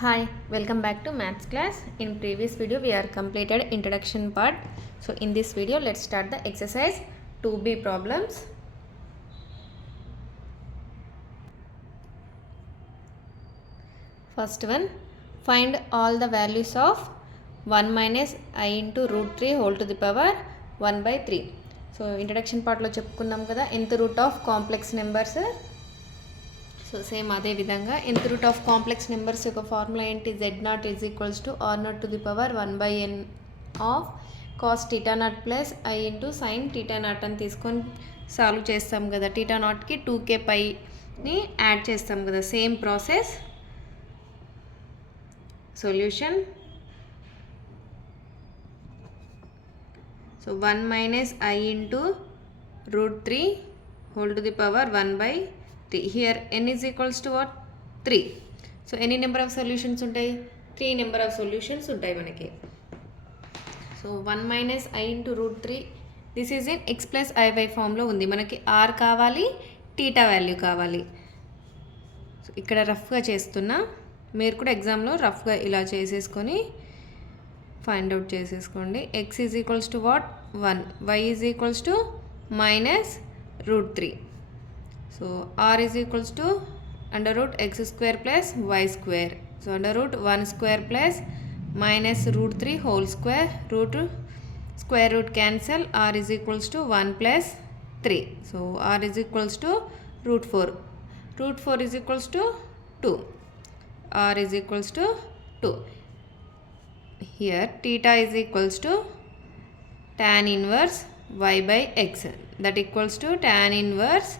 Hi, welcome back to maths class. In previous video we are completed introduction part. So in this video let's start the exercise 2b problems. First one, find all the values of 1 minus I into root 3 whole to the power 1 by 3. So introduction part lo చెప్పుకున్నాం కదా nth root of complex numbers. So same అదే విధంగా nth root of complex numbers యొక్క ఫార్ములా ఏంటి, z0 is equals to r0 to the power 1/n of cos theta naught plus i into sine theta naught అని తీసుకొని సాల్వ్ చేస్తాం కదా. టీటా నాట్కి 2k పైని యాడ్ చేస్తాం కదా, same process. Solution so 1 minus i into root 3 whole to the power 1/3. Here n is equals to what? 3. So any number of solutions ఉంటాయి, 3 number of solutions ఉంటాయి మనకి. So 1 minus i into root 3 this is in x plus iy ఫామ్లో ఉంది. మనకి ఆర్ కావాలి, theta value కావాలి. సో ఇక్కడ రఫ్గా చేస్తున్నా, మీరు కూడా ఎగ్జామ్లో రఫ్గా ఇలా చేసేసుకొని ఫైండ్ అవుట్ చేసేసుకోండి. X is equals to what? 1. Y is equals to minus root 3. So r is equals to under root x square plus y square. So under root 1 square plus minus root 3 whole square, square root cancel, r is equals to 1 plus 3. So r is equals to root 4. Root 4 is equals to 2. r is equals to 2. Here theta is equals to tan inverse y by x, that equals to tan inverse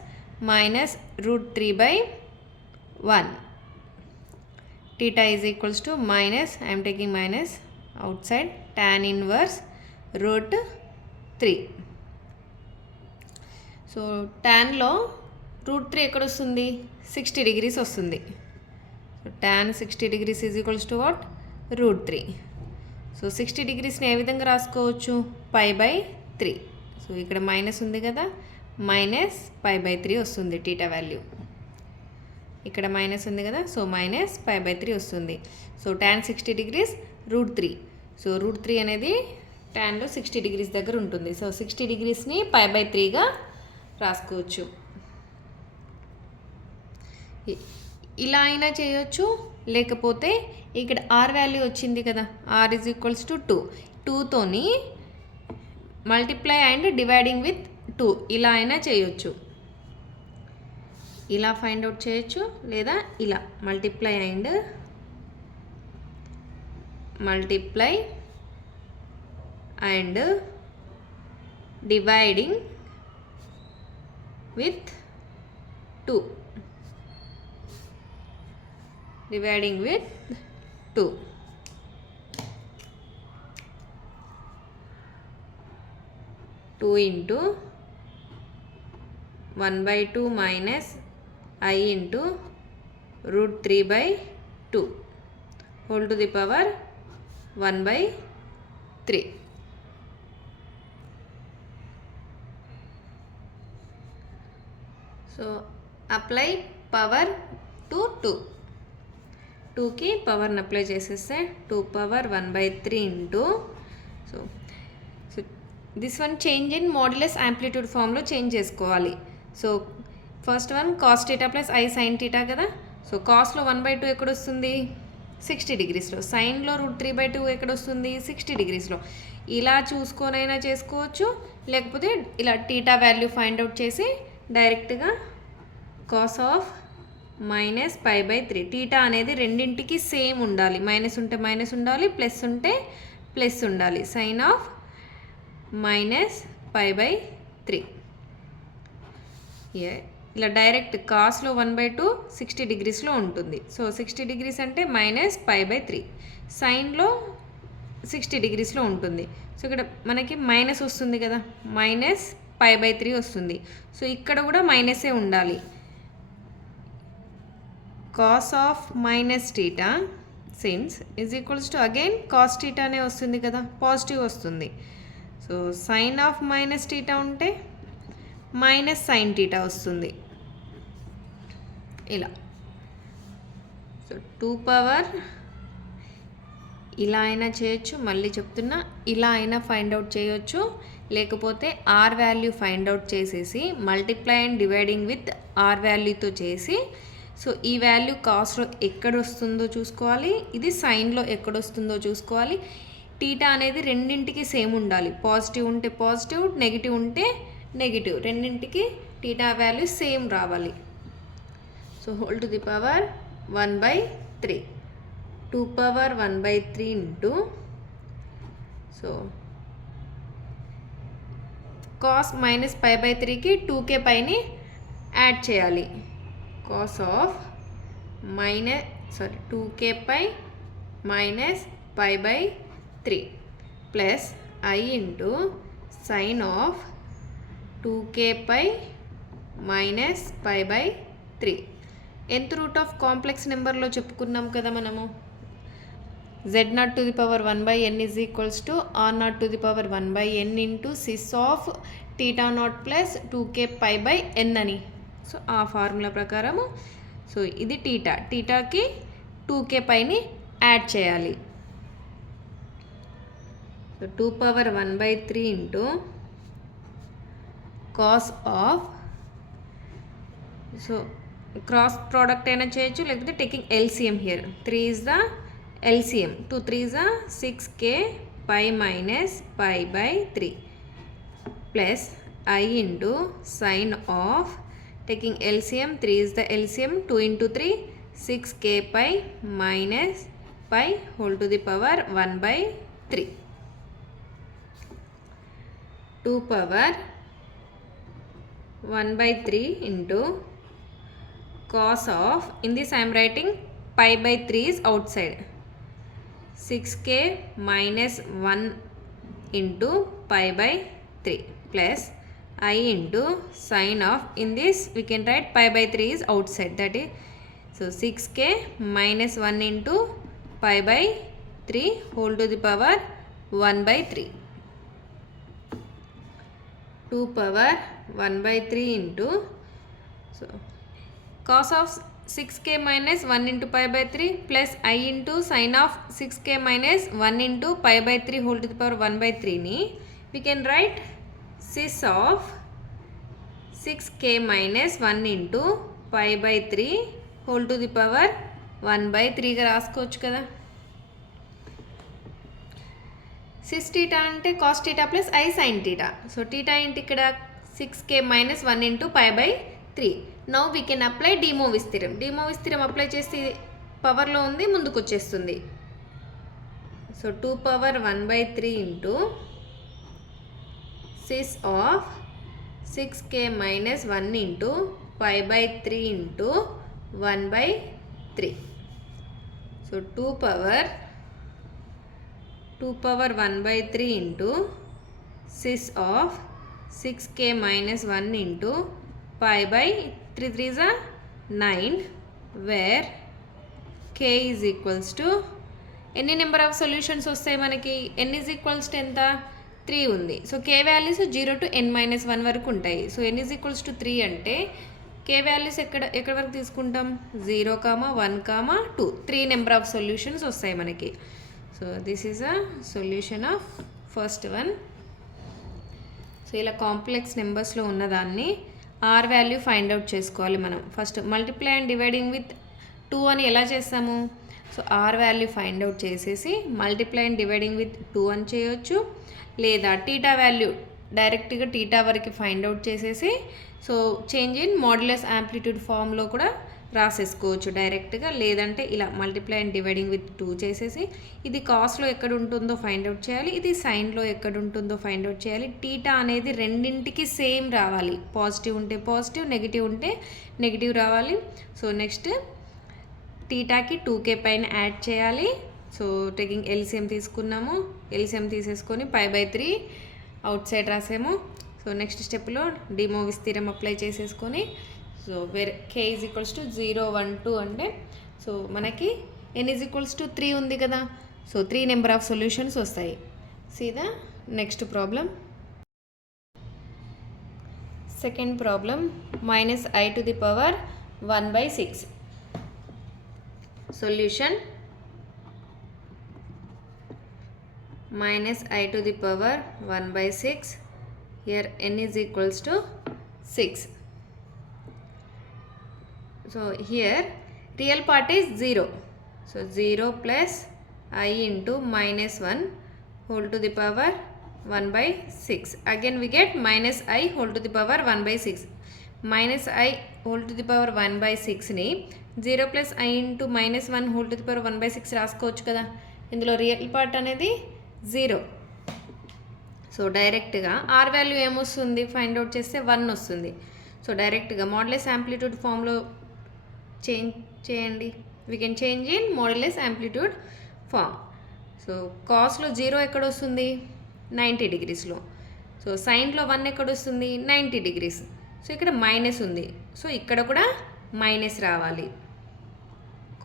minus root 3 by 1. Theta is equals to minus, I am taking minus outside, tan inverse root 3. So ట్యాన్లో root 3 ఎక్కడ వస్తుంది? 60 degrees వస్తుంది. So tan 60 degrees is equals to what? Root 3. So 60 డిగ్రీస్ని ఏ విధంగా రాసుకోవచ్చు? Pi by 3. So ఇక్కడ minus ఉంది కదా, మైనస్ పై బై 3 వస్తుంది టీటా వాల్యూ. ఇక్కడ మైనస్ ఉంది కదా, సో మైనస్ పై బై 3 వస్తుంది. So tan 60 degrees root 3. So root 3 అనేది ట్యాన్లో 60 డిగ్రీస్ దగ్గర ఉంటుంది. సో 60 డిగ్రీస్ని పై బై 3గా రాసుకోవచ్చు. ఇలా అయినా చేయొచ్చు, లేకపోతే ఇక్కడ ఆర్ వాల్యూ వచ్చింది కదా, ఆర్ ఈజ్ ఈక్వల్స్ టు 2. 2తోని మల్టిప్లై అండ్ డివైడింగ్ విత్ 2 ఇలా అయినా చేయొచ్చు. ఇలా ఫైండ్ అవుట్ చేయొచ్చు, లేదా ఇలా multiply and dividing with 2. Dividing with 2. Two into 1/2 minus I into root 3 by 2 whole to the power 1/3. So apply power to 2. 2కి పవర్ని అప్లై చేసేస్తే 2 పవర్ 1/3 into, so this one change in modulus amplitude ఫామ్లో చేంజ్ చేసుకోవాలి. So first one cos theta plus i sine theta కదా. సో కాస్లో 1/2 ఎక్కడ వస్తుంది? 60 డిగ్రీస్లో. సైన్లో రూట్ 3/2 ఎక్కడ వస్తుంది? 60 డిగ్రీస్లో. ఇలా చూసుకొనైనా చేసుకోవచ్చు, లేకపోతే ఇలా టీటా వాల్యూ ఫైండ్ అవుట్ చేసి డైరెక్ట్గా cos of minus pi by 3. Theta అనేది రెండింటికి సేమ్ ఉండాలి. మైనస్ ఉంటే మైనస్ ఉండాలి, ప్లస్ ఉంటే ప్లస్ ఉండాలి. Sine of minus pi by 3. ఇలా డైరెక్ట్ కాస్లో 1/2 60 డిగ్రీస్లో ఉంటుంది. సో 60 డిగ్రీస్ అంటే మైనస్ పై బై 3. సైన్లో 60 డిగ్రీస్లో ఉంటుంది. సో ఇక్కడ మనకి మైనస్ వస్తుంది కదా, మైనస్ పై బై 3 వస్తుంది. సో ఇక్కడ కూడా మైనసే ఉండాలి. Cos of minus theta since is equals to again cos టీటానే వస్తుంది కదా, పాజిటివ్ వస్తుంది. So sine of minus theta ఉంటే మైనస్ సైన్ టీటా వస్తుంది. ఇలా సో 2 power ఇలా అయినా చేయొచ్చు, మళ్ళీ చెప్తున్నా ఇలా అయినా ఫైండ్ అవుట్ చేయొచ్చు, లేకపోతే ఆర్ వాల్యూ ఫైండ్ అవుట్ చేసేసి multiply and dividing with R వాల్యూతో చేసి సో ఈ వాల్యూ కాస్ట్లో ఎక్కడ వస్తుందో చూసుకోవాలి, ఇది సైన్లో ఎక్కడొస్తుందో చూసుకోవాలి. టీటా అనేది రెండింటికి సేమ్ ఉండాలి. పాజిటివ్ ఉంటే పాజిటివ్, నెగిటివ్ ఉంటే నెగిటివ్, రెండింటికి టీటా వాల్యూ సేమ్ రావాలి. So whole to the power 1/3, 2 power 1/3 into so cos minus pi/3కి 2k పైని యాడ్ చేయాలి. cos of 2k pi minus pi/3 plus I into sin of 2k pi minus pi/3. nth root of complex నెంబర్లో చెప్పుకున్నాం కదా మనము, z0 to the power 1/n is equals to r0 to the power 1/n into cis of theta naught plus 2k pi by n అని. సో ఆ ఫార్ములా ప్రకారము సో ఇది టీటాకి 2k పైని యాడ్ చేయాలి. సో 2 power 1/3 into cos of so cross product అయినా చేయొచ్చు, లేకపోతే taking LCM here 3 is the LCM, 2 3s are 6k pi minus pi/3 plus I into sin of taking LCM, 3 is the LCM, 2 into 3 6k pi minus pi whole to the power 1/3, 2 power 1/3 into cos of, in this I am writing pi/3 is outside, 6k minus 1 into pi/3 plus I into sin of, in this we can write pi/3 is outside, that is so 6k minus 1 into pi/3 whole to the power 1/3, 2 power 1/3 into so cos of 6k minus 1 into pi/3 plus I into sin of 6k minus 1 into pi/3 whole to the power 1/3 ni we can write cis of 6k minus 1 into pi/3 whole to the power 1/3 గా రాసుకోవచ్చు కదా. Cis theta అంటే cos theta plus i sine theta. So theta ఏంటి ఇక్కడ 6k minus 1 into pi/3. Now we can apply De Moivre's theorem. De Moivre's theorem apply చేస్తే పవర్లో ఉంది, ముందుకు వచ్చేస్తుంది. So 2 power 1/3 into cis of 6k minus 1 into pi/3 into 1/3. So 2 power 1/3 into cis of 6k minus 1 into pi/3 3s are 9 where k is equals to ఎన్ని number of solutions వస్తాయి మనకి, n is equals to ఎంత 3 ఉంది. So k values 0 to n-1 వరకు ఉంటాయి. So n is equals to 3 అంటే k values ఎక్కడ వరకు తీసుకుంటాం, 0, 1, 2 3 నెంబర్ ఆఫ్ సొల్యూషన్స్ వస్తాయి మనకి. So this is a solution of first one. So ఇలా కాంప్లెక్స్ నెంబర్స్లో ఉన్నదాన్ని ఆర్ వాల్యూ ఫైండ్ అవుట్ చేసుకోవాలి మనం. First multiply and dividing with 2 అని ఎలా చేస్తాము, so R value find out చేసేసి మల్టిప్లై అండ్ డివైడింగ్ విత్ 2 అని చేయొచ్చు, లేదా టీటా వాల్యూ డైరెక్ట్గా టీటా వరకు ఫైండ్ అవుట్ చేసేసి so change in modulus amplitude ఫామ్లో కూడా రాసేసుకోవచ్చు డైరెక్ట్గా, లేదంటే ఇలా మల్టిప్లై అండ్ డివైడింగ్ విత్ 2 చేసేసి ఇది కాస్ట్లో ఎక్కడ ఉంటుందో ఫైండ్ అవుట్ చేయాలి, ఇది సైన్లో ఎక్కడ ఉంటుందో ఫైండ్ అవుట్ చేయాలి. టీటా అనేది రెండింటికి సేమ్ రావాలి, పాజిటివ్ ఉంటే పాజిటివ్, నెగిటివ్ ఉంటే నెగిటివ్ రావాలి. సో నెక్స్ట్ టీటాకి 2k పైన యాడ్ చేయాలి. సో టేకింగ్ ఎల్సిఎం తీసుకున్నాము, ఎల్సిఎం తీసేసుకొని pi/3 అవుట్ సైడ్ రాసాము. సో నెక్స్ట్ స్టెప్లో డిమోవిస్ థియరం అప్లై చేసేసుకొని సో వేరే k is equals to 0, 1, 2 అంటే సో మనకి n is equals to 3 ఉంది కదా. సో 3 నెంబర్ ఆఫ్ సొల్యూషన్స్ వస్తాయి. See the next problem. Second problem -i to the power 1/6. సొల్యూషన్ minus I to the power 1 by 6. Here n is equals to 6. So here real part is 0. So 0 plus I into minus 1 whole to the power 1 by 6. Again we get minus I whole to the power 1 by 6. Minus I whole to the power 1 by 6 ని 0 plus I into minus 1 whole to the power 1 by 6 రాసుకోవచ్చు కదా. ఇందులో real part అనేది 0. So డైరెక్ట్గా R value ఏమొస్తుంది find out చేస్తే 1 వస్తుంది. So డైరెక్ట్గా మోడ్యులస్ యాంప్లిట్యూడ్ ఫామ్లో చేంజ్ చేయండి. We can change in modulus amplitude form. So కాస్లో 0 ఎక్కడ వస్తుంది 90 డిగ్రీస్లో. సో సైన్లో 1 ఎక్కడ వస్తుంది 90 డిగ్రీస్. సో ఇక్కడ మైనస్ ఉంది. సో ఇక్కడ కూడా మైనస్ రావాలి.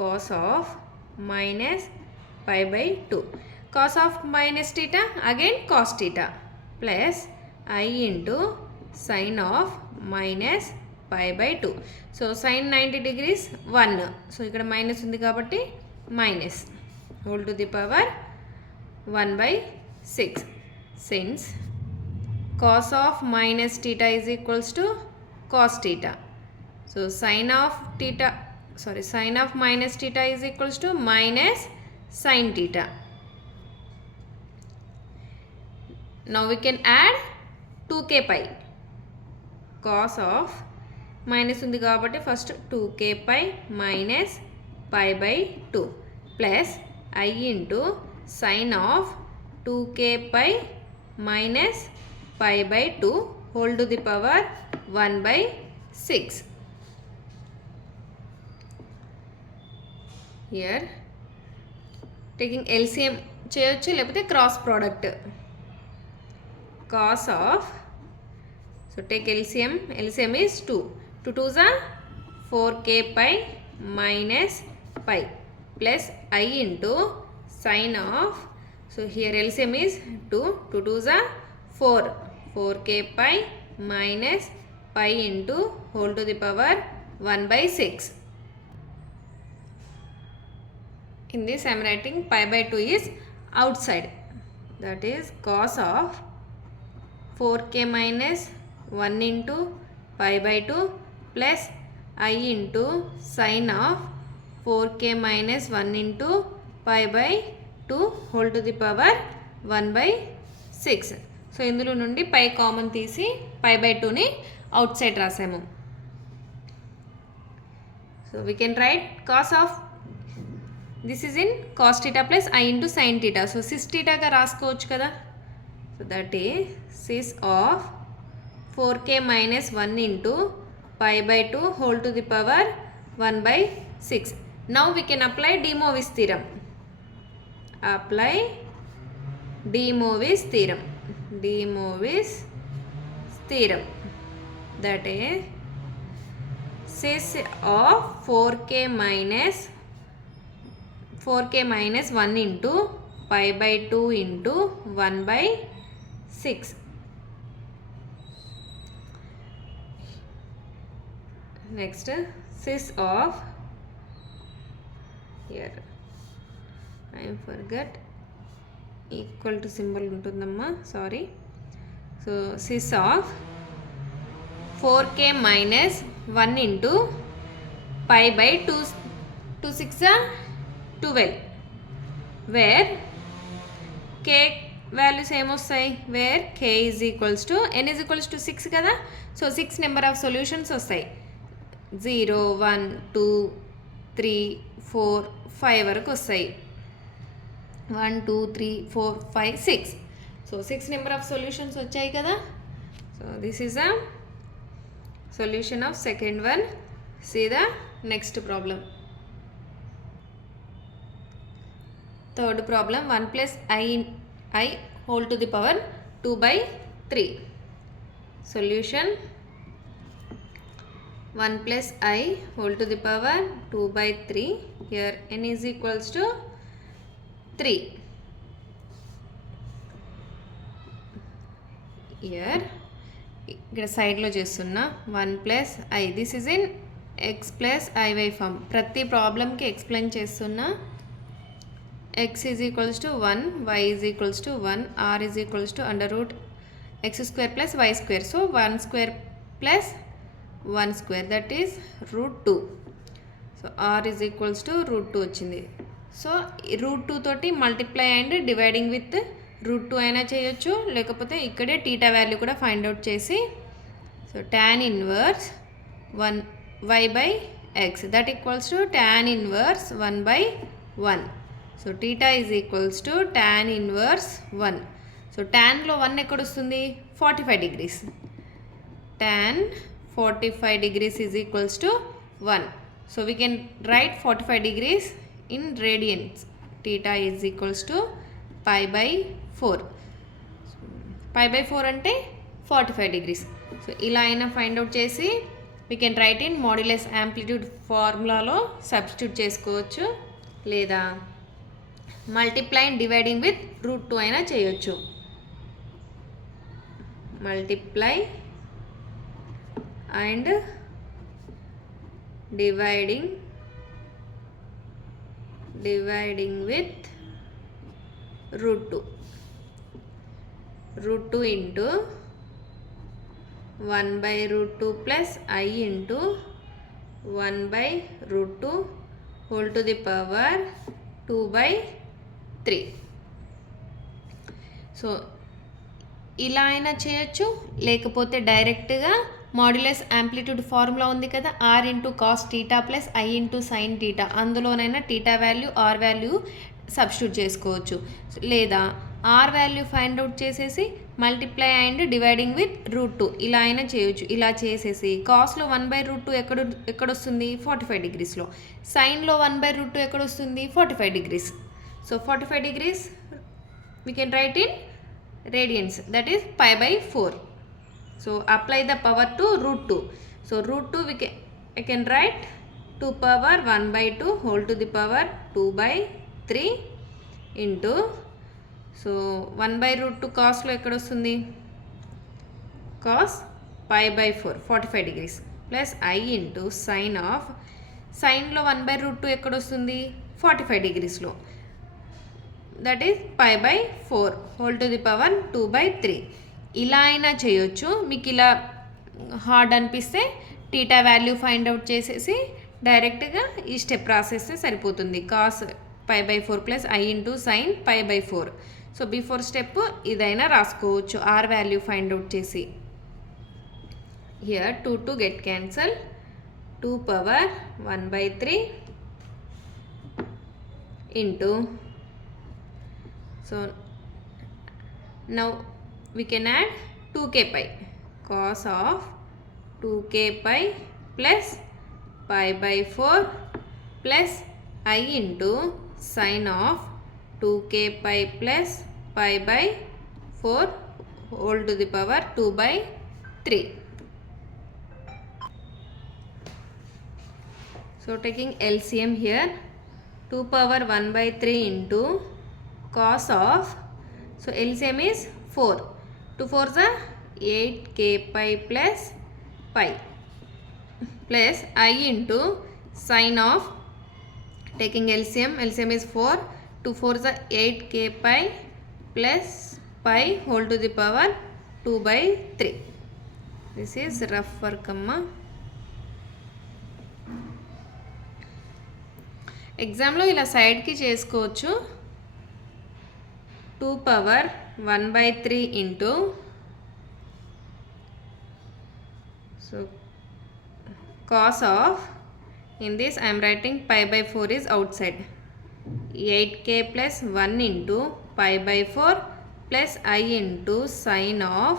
Cos of minus pi by 2. cos of minus theta again cos theta plus I into sin of minus pi by 2. So sin 90 degrees 1. So ఇక్కడ మైనస్ ఉంది కాబట్టి minus whole to the power 1 by 6. Since cos of minus theta is equals to cos theta. So sin of minus theta is equals to minus sin theta. Now we can add 2k pi. Cos of minus ఉంది కాబట్టి first 2k pi minus pi by 2 plus I into sin of 2k pi minus pi by 2 whole to the power 1 by 6. Here taking LCM చేయొచ్చు లేకపోతే cross product. Cos of, so take LCM is 2. 2 2s are 4k pi minus pi plus I into sin of, so here LCM is 2. 2 2s are 4. 4k pi minus pi into whole to the power 1 by 6. In this I am writing pi by 2 is outside. That is cos of 4k minus 1 into pi by 2 plus I into sin of 4k minus 1 into pi by 2 whole to the power 1 by 6. So ఇందులో నుండి pi common తీసి pi by 2ని outside రాసాము. So we can write cos of this is in cos theta plus I into sin theta. So cis థీటాగా రాసుకోవచ్చు కదా. So that is sis of 4k minus 1 into pi by 2 whole to the power 1 by 6. Now we can apply De Moivre's theorem. Apply De Moivre's theorem. De Moivre's theorem. That is sis of 4k minus 1 into pi by 2 into 1 by 6. Next sis of, here I forget equal to symbol untundamma, sorry. So sis of 4k minus 1 into pi by 2 6 are 12, where k values ఏమొస్తాయి where k is equals to n is equals to 6 కదా. సో 6 number of solutions వస్తాయి. 0 1 2 3 4 5 వరకు వస్తాయి. 1 2 3 4 5 6. సో 6 number of solutions వచ్చాయి కదా. So this is a solution of second one. See the next problem. Third problem 1 plus I whole to the power 2 by 3. Solution 1 plus I whole to the power 2 by 3. Here n is equals to 3. Here ఇక్కడ సైడ్లో చేస్తున్నా 1 plus I. This is in x plus IY form. ప్రతి ప్రాబ్లంకి ఎక్స్ప్లెయిన్ చేస్తున్నా. x is equals to 1, y is equals to 1, r is equals to under root x square plus y square. So 1 square plus 1 square, that is root 2. So r is equals to root 2 వచ్చింది. So root 2 తోటి multiply and dividing with root 2 అయినా చేయొచ్చు, లేకపోతే ఇక్కడే theta value కూడా find out చేసి, so tan inverse 1 y by x that equals to tan inverse 1 by 1. So theta is equals to tan inverse 1. So tanలో 1 ఎక్కడ వస్తుంది? 45 degrees. Tan 45 degrees is equals to 1. So we can write 45 degrees in radians. Theta is equals to pi by 4. Pi by 4 అంటే 45 degrees. So ఇలా అయినా find out చేసి we can write in modulus amplitude ఫార్ములాలో substitute చేసుకోవచ్చు, లేదా multiply and dividing with root 2 అయినా చేయొచ్చు. Multiply and dividing with root 2. Root 2 into 1 by root 2 plus I into 1 by root 2 whole to the power 2 by 3. సో ఇలా అయినా చేయొచ్చు, లేకపోతే డైరెక్ట్గా మాడ్యులస్ యాంప్లిట్యూడ్ ఫార్ములా ఉంది కదా, r into cos theta plus i into sine theta, అందులోనైనా theta value r value substitute చేసుకోవచ్చు, లేదా ఆర్ వాల్యూ ఫైండ్ అవుట్ చేసేసి multiply and dividing with root 2 ఇలా అయినా చేయొచ్చు. ఇలా చేసేసి కాస్లో 1 బై రూట్ 2 ఎక్కడొస్తుంది? 45 డిగ్రీస్లో. సైన్లో 1 బై రూట్ 2 ఎక్కడొస్తుంది? 45 degrees. So 45 degrees we can write in radians, that is pi by 4. So apply the power to root 2. So root 2 I can write 2 power 1 by 2 whole to the power 2 by 3 into, so 1 by root 2 కాస్లో ఎక్కడ వస్తుంది? Cos pi by 4 45 degrees plus i into sine of, సైన్లో 1 by root 2 ఎక్కడ వస్తుంది? 45 డిగ్రీస్లో, that is pi by 4 whole to the power 2 by 3. ఇలా అయినా చేయొచ్చు. మీకు ఇలా హార్డ్ అనిపిస్తే టీటా వాల్యూ ఫైండ్ అవుట్ చేసేసి డైరెక్ట్గా ఈ స్టెప్ రాసేస్తే సరిపోతుంది. Cos pi by 4 plus i into sign pi by 4. So before step ఇదైనా రాసుకోవచ్చు ఆర్ వాల్యూ ఫైండ్ అవుట్ చేసి. హియర్ 2 to get cancel, 2 power 1 by 3 into, so now we can add 2k pi, cos of 2k pi plus pi by 4 plus I into sin of 2k pi plus pi by 4 whole to the power 2 by 3. So taking LCM here, 2 power 1 by 3 into cos of, so LCM is 4, 2 4s are 8k pi plus pi plus I into sin of, taking LCM is 4, 2 4s are 8k pi plus pi whole to the power 2 by 3. This is rough work amma. ఎగ్జామ్లో ఇలా సైడ్కి చేసుకోవచ్చు. 2 power 1 by 3 into, so cos of, in this I am writing pi by 4 is outside, 8k plus 1 into pi by 4 plus I into sin of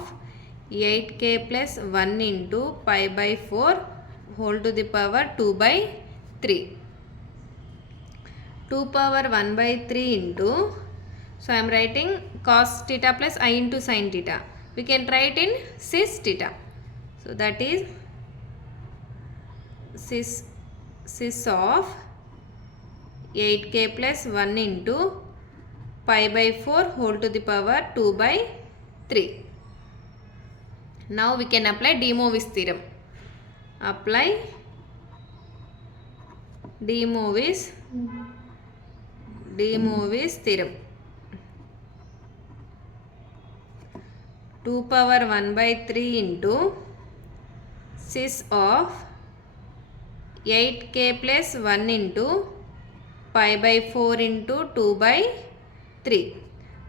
8k plus 1 into pi by 4 whole to the power 2 by 3. 2 power 1 by 3 into, so I am writing cos theta plus I into sin theta. We can write in cis theta. So that is cis of 8k plus 1 into pi by 4 whole to the power 2 by 3. Now we can apply De Moivre's theorem. Apply De Moivre's de Moivre's theorem. 2 power 1 by 3 into cis of 8k plus 1 into pi by 4 into 2 by 3.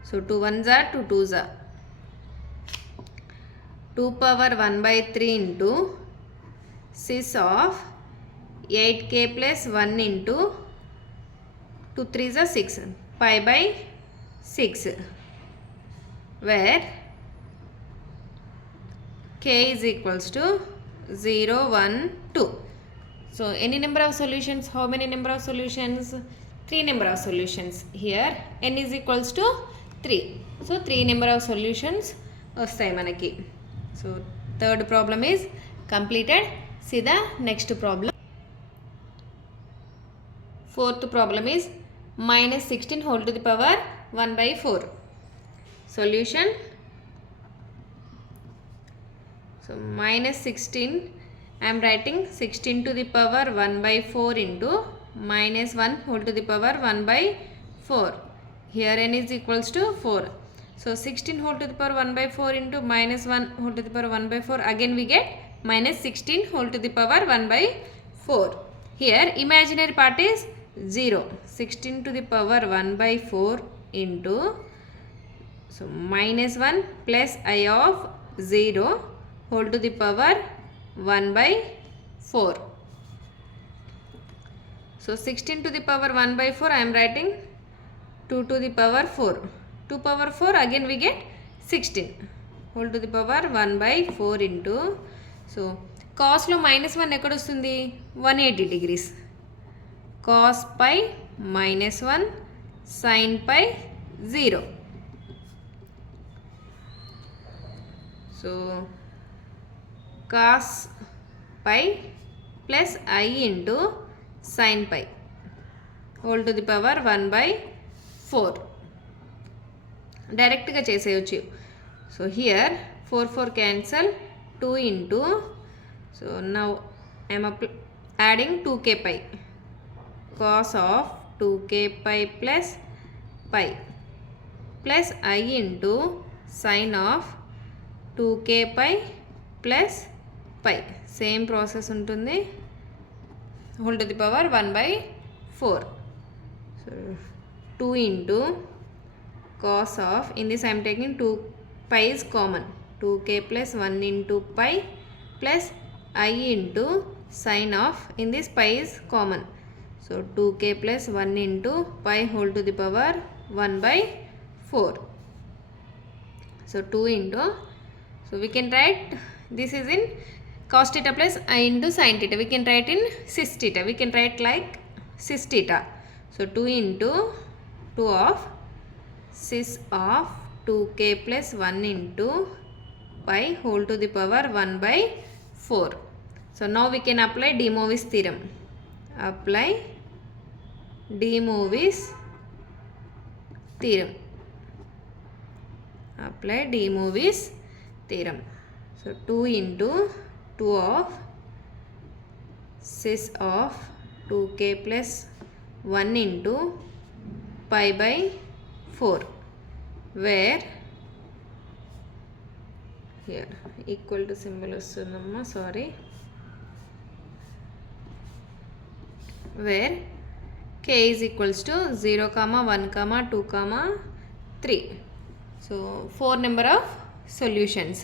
So 2 ones are 2 twos are. 2 power 1 by 3 into cis of 8k plus 1 into 2 3s are 6 pi by 6, where k is equals to 0 1 2. So any number of solutions, how many number of solutions? 3 number of solutions. Here n is equals to 3. So 3 number of solutions వస్తాయి మనకి. So third problem is completed. See the next problem. Fourth problem is minus 16 whole to the power 1 by 4. Solution. So minus 16, I am writing 16 to the power 1 by 4 into minus 1 whole to the power 1 by 4. Here n is equals to 4. So 16 whole to the power 1 by 4 into minus 1 whole to the power 1 by 4. Again we get minus 16 whole to the power 1 by 4. Here imaginary part is 0. 16 to the power 1 by 4 into, so minus 1 plus I of 0 whole to the power 1 by 4. So 16 to the power 1 by 4 I am writing 2 to the power 4. 2 power 4 again we get 16 whole to the power 1 by 4 into, so cos లో minus 1 ఎక్కడ వస్తుంది? 180 degrees. Cos pi minus 1 sin pi 0. So cos pi plus I into sin pi whole to the power 1 by 4. డైరెక్ట్గా చేసేయచ్చు. So here 4 4 క్యాన్సల్, 2 into, so now I am adding 2k pi, cos of 2k pi plus pi plus I into sin of 2k pi plus pi. Same process ఉంటుంది. Whole to the power 1 by 4. So 2 into cos of, in this I am taking 2 pi is common, 2k plus 1 into pi plus I into sin of, in this pi is common, so 2k plus 1 into pi whole to the power 1 by 4. So 2 into, so we can write this is in cos theta plus I into sin theta. We can write in cis theta. We can write like cis theta. So 2 into 2 of cis of 2k plus 1 into pi whole to the power 1 by 4. So now we can apply de Moivre's theorem. Apply de Moivre's theorem. Apply de Moivre's theorem. So 2 into 2 of cis of 2k plus 1 into pi by 4, where here equal to symbol వస్తుందమ్మా, sorry, where k is equals to 0, 1, 2, 3. So 4 number of solutions.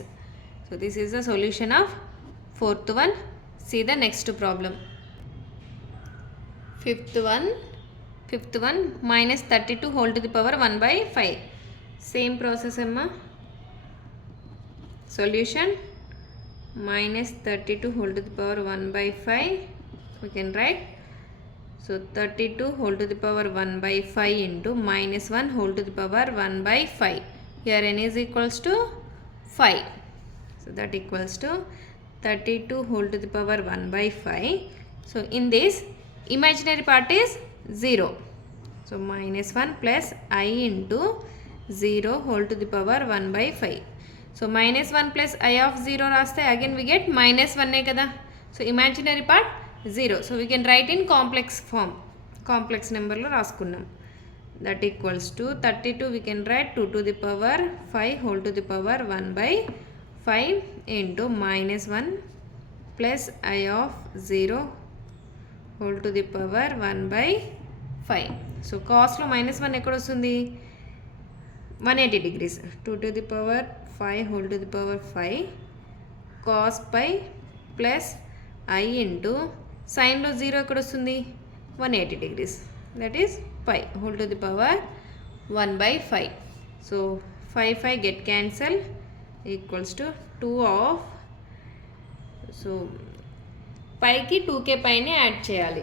So this is the solution of fourth one. See the next problem. Fifth one minus 32 whole to the power 1 by 5. Same process amma. Solution minus 32 whole to the power 1 by 5. We can write, so 32 whole to the power 1 by 5 into minus 1 whole to the power 1 by 5. Here n is equals to 5. So that equals to 32 whole to the power 1 by 5. So in this imaginary part is 0. So minus 1 plus I into 0 whole to the power 1 by 5. So minus 1 plus I of 0 raste, again we get minus 1 kada. So imaginary part 0. So we can write in complex form. Complex number lo raskunnam. that equals to 32 we can write 2 to the power 5 whole to the power 1 by 5 into minus 1 plus I of 0 whole to the power 1 by 5. So cosలో minus 1 ఎక్కడ వస్తుంది 180 degrees 2 to the power 5 whole to the power 5 cos pi plus I into సైన్లో 0 ఎక్కడ వస్తుంది 180 degrees that is pi whole to the power 1 by 5. So 5 get cancel equals to 2 of, so పైకి 2k పైనే add చేయాలి,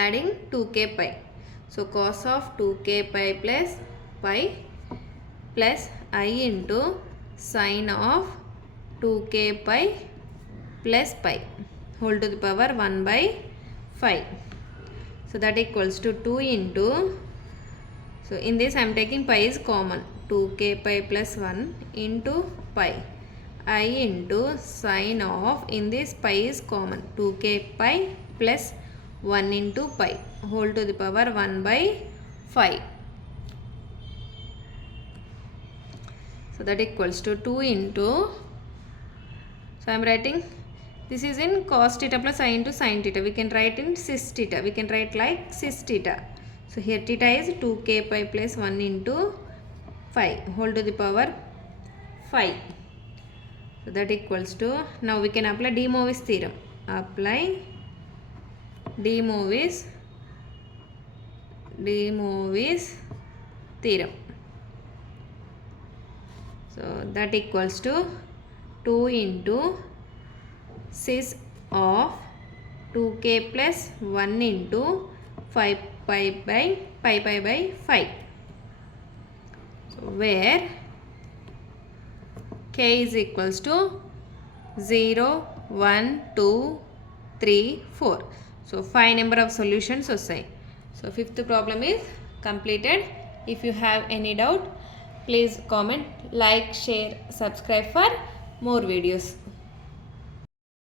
adding 2k pi. So cos of 2k pi plus pi plus I into sin of 2k pi plus pi whole to the power 1 by 5. So that equals to 2 into, so in this I am taking pi is common, 2k pi plus 1 into pi I into sin of, in this pi is common, 2k pi plus 1 into pi whole to the power 1 by 5. So that equals to 2 into, so I am writing this is in cos theta plus I into sin theta. We can write in cis theta. We can write like cis theta. So here theta is 2k pi plus 1 into 5 whole to the power 5. So that equals to, now we can apply De Moivre's theorem. Apply De Moivre's theorem. So that equals to 2 into cis of 2k plus 1 into 5 pi by 5. So where k is equals to 0, 1, 2, 3, 4. So 5 number of solutions వస్తాయి. So fifth problem is completed. If you have any doubt, please comment, like, share, subscribe for more videos.